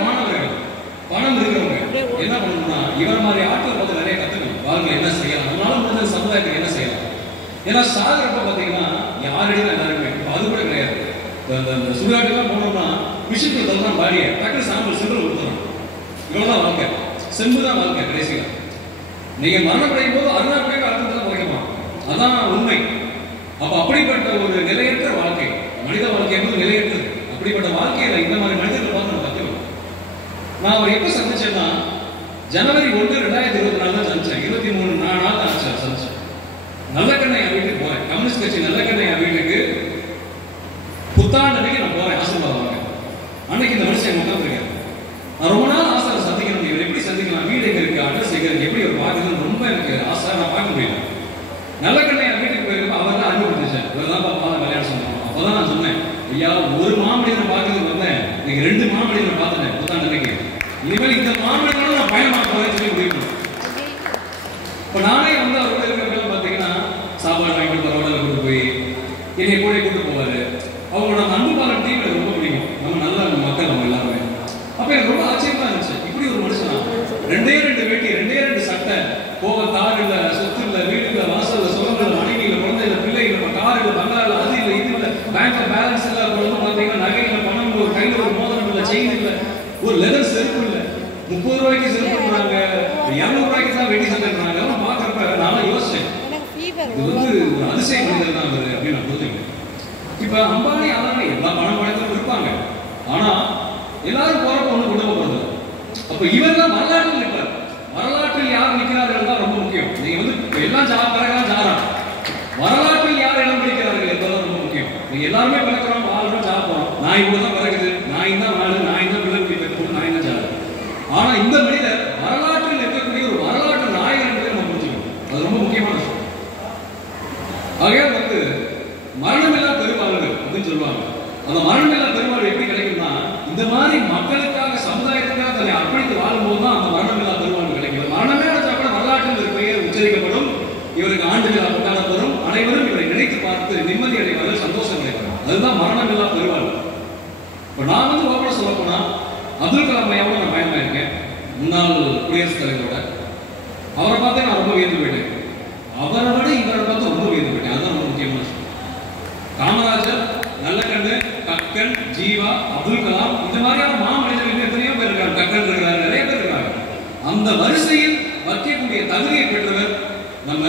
மாணவர்கள் பணம் இருக்கிறவங்க என்ன பண்ணணும்னா இவர் மாதிரி ஆட்கள் பார்த்து நிறைய கத்துக்கணும். வாழ்க்கை என்ன செய்யலாம், நம்மளால முடிஞ்ச சமுதாயத்துக்கு என்ன செய்யலாம். ஏன்னா சாகிறப்ப பார்த்தீங்கன்னா யாரடியும் எல்லாருமே அது கூட கிடையாது. இந்த சுடுகாட்டுலாம் போனோம்னா விஷயத்துல தரலாம் பாடிய டக்குனு சாம்பிள் சிம்பிள் கொடுத்துரும். இவ்வளவுதான் வாழ்க்கை, செம்பு தான் வாழ்க்கை. கடைசியா நீங்க மரணப்படையும் போது அருணாப்படையும் அர்த்தத்தை குறைக்கலாம். அதான் உண்மை. அப்ப அப்படிப்பட்ட ஒரு நிலையற்ற வாழ்க்கை, மனித வாழ்க்கை என்பது நிலையற்றது. அப்படிப்பட்ட வாழ்க்கையில இந்த மாதிரி மனிதர்கள் பார்த்து நம்ம கத்துக்கணும். நான் அவர் எப்ப சந்திச்சேன்னா ஜனவரி 1, 2024 தான் சந்திச்சேன். 23 நாள் தான் ஆச்சு சந்திச்சேன். நல்லக்கண்ணையா வீட்டுக்கு போறேன். கம்யூனிஸ்ட் கட்சி நல்லக்கண்ணையா வீட்டுக்கு புத்தாண்டு அன்னைக்கு நான் போறேன். ஆசீர்வாதம் வாங்க. அன்னைக்கு இந்த மனுஷன் உட்காந்துருக்கேன். நான் ரொம்ப நாள் ஆசை சந்திக்கணும். இவர் எப்படி சந்திக்கலாம், வீடு எங்க இருக்கு, அட்ரஸ் எங்க இருக்கு, எப்படி ஒரு பார்க்கணும்னு ரொம்ப எனக்கு ஆசை. நான் பார்க்க முடியல. நல்லக்கண்ணையா வீட்டுக்கு போயிருக்க அவர் தான் அறிமுகப்படுத்தேன். இவர் தான் பாப்பா கல்யாணம் சொன்னாங்க. அப்பதான் நான் சொன்னேன், ஐயா ஒரு மாமனிதனை பார்க்கறதுக்கு வந்தேன், நீங்க 2 மாமனிதனை பார்த்தேன் புத்தாண்டு அன்னைக்கு. இனிமேல் இந்த மாமனிதனோட நான் பயணமாக போறேன்னு சொல்லி முடிவு. இப்ப நானே வந்து அவரோட இருக்கிற பார்த்தீங்கன்னா சாப்பாடு வாங்கிட்டு பரவாயில்ல கூட்டு போய் என்னை கூட கூட்டு போவாரு. அவங்களோட அன்பு பாலம் டீம் எனக்கு ரொம்ப பிடிக்கும். நம்ம நல்ல மக்கள் நம்ம எல்லாருமே. அப்ப எனக்கு ரொம்ப ஆச்சரியமா இருந்துச்சு, இப்படி ஒரு மனுஷனா 2 வேட்டி 2 சட்டை, போக கார் இல்ல, சொத்து இல்ல, வீடு இல்ல, வாசல் இல்ல, சுகம் இல்ல, மனைவி இல்ல, குழந்தை இல்ல, பிள்ளை இல்ல, கார் இல்ல, பங்களா இல்ல, அது இல்ல, இது இல்ல, பேங்க்ல பேலன்ஸ் இல்ல, பாத்தீங்கன்னா நகை இல்ல, பணம், ஒரு கையில ஒரு மோதிரம் இல்ல, செயின் இல்ல, ஒரு லெதர் செருப்பு இல்ல, 30 ரூபாய்க்கு செருப்பு பண்றாங்க, 200 ரூபாய்க்கு தான் வெட்டி சட்டைன்றாங்க. அதெல்லாம் பாக்குறப்ப நான் யோசிச்சேன், இது வந்து ஒரு அதிசய மனிதர் தான் அவரு அப்படின்னு நான் புரிஞ்சுக்கிட்டேன். இப்ப அம்பானி அதானி எல்லா பணம் படைத்தவரும் இருப்பாங்க. ஆனா எல்லாரும் போறப்ப ஒண்ணு கொண்டு போறது. அப்ப இவர் தான் வரலாற்றில் நிற்பார். வரலாற்றில் யார் நிற்கிறார்கள் தான் ரொம்ப முக்கியம். நீங்க வந்து எல்லாம் பிறகுதான் ஜாரம், வரலாற்றில் யார் இடம் பிடிக்கிறார்கள் என்பதுதான் ரொம்ப முக்கியம். நீங்க எல்லாருமே பிறக்கிறோம், வாழ்றோம், சாப்பிடுறோம். நாய் கூட தான் பிறகுது, நாய் தான் வாழு, நாய் தான் பிள்ளை பிடிப்பது, நாய் தான் ஜாரு. ஆனா இந்த மனிதர் வரலாற்றில் இருக்கக்கூடிய ஒரு வரலாற்று நாயகன் என்பதை நம்ம புரிஞ்சுக்கணும். அது ரொம்ப முக்கியமான விஷயம். ஆகையால் வந்து மரணமில்லா பெருவாழ்வு அப்படின்னு சொல்லுவாங்க. அந்த மரணமில்லா பெருவாழ்வு எப்படி கிடைக்கும்னா இந்த மாதிரி மக்களுக்காக சமுதாயத்துக்காக தன்னை அர்ப்பணித்து வாழும்போது தான் அந்த மரணமில்லா பெருவாழ்வு கிடைக்கும். மரணமே அடைச்சா கூட வரலாற்றில் ஒரு பெயர் உச்சரிக்கப்படும், இவருக்கு ஆண்டு விழா கொண்டாடப்படும், அனைவரும் இவரை நினைத்து பார்த்து நிம்மதி அடைவார்கள், சந்தோஷம் கிடைக்கும். அதுதான் மரணமில்லா பெருவாழ்வு. இப்போ நான் வந்து ஓப்பனா சொல்ல போனா அப்துல் கலாம் ஐயாவோட நான் பயணமாயிருக்கேன், முன்னாள் குடியரசுத் தலைவரோட. அவரை பார்த்து நான் ரொம்ப வியந்து போயிட்டேன். அவரை விட இவரை பார்த்து ரொம்ப வியந்து போயிட்டேன். அதுதான் ரொம்ப முக்கியமான விஷயம். காமராஜர், நல்லக்கண்ணு, கக்கன், ஜீவா, அப்துல் கலாம், இந்த மாதிரியான மாமனிதர்கள் எத்தனையோ பேர் இருக்காங்க. கக்கன் இருக்கிறார், நிறைய பேர் இருக்காங்க. அந்த வரிசையில் வைக்கக்கூடிய தகுதியை பெற்றவர் நம்ம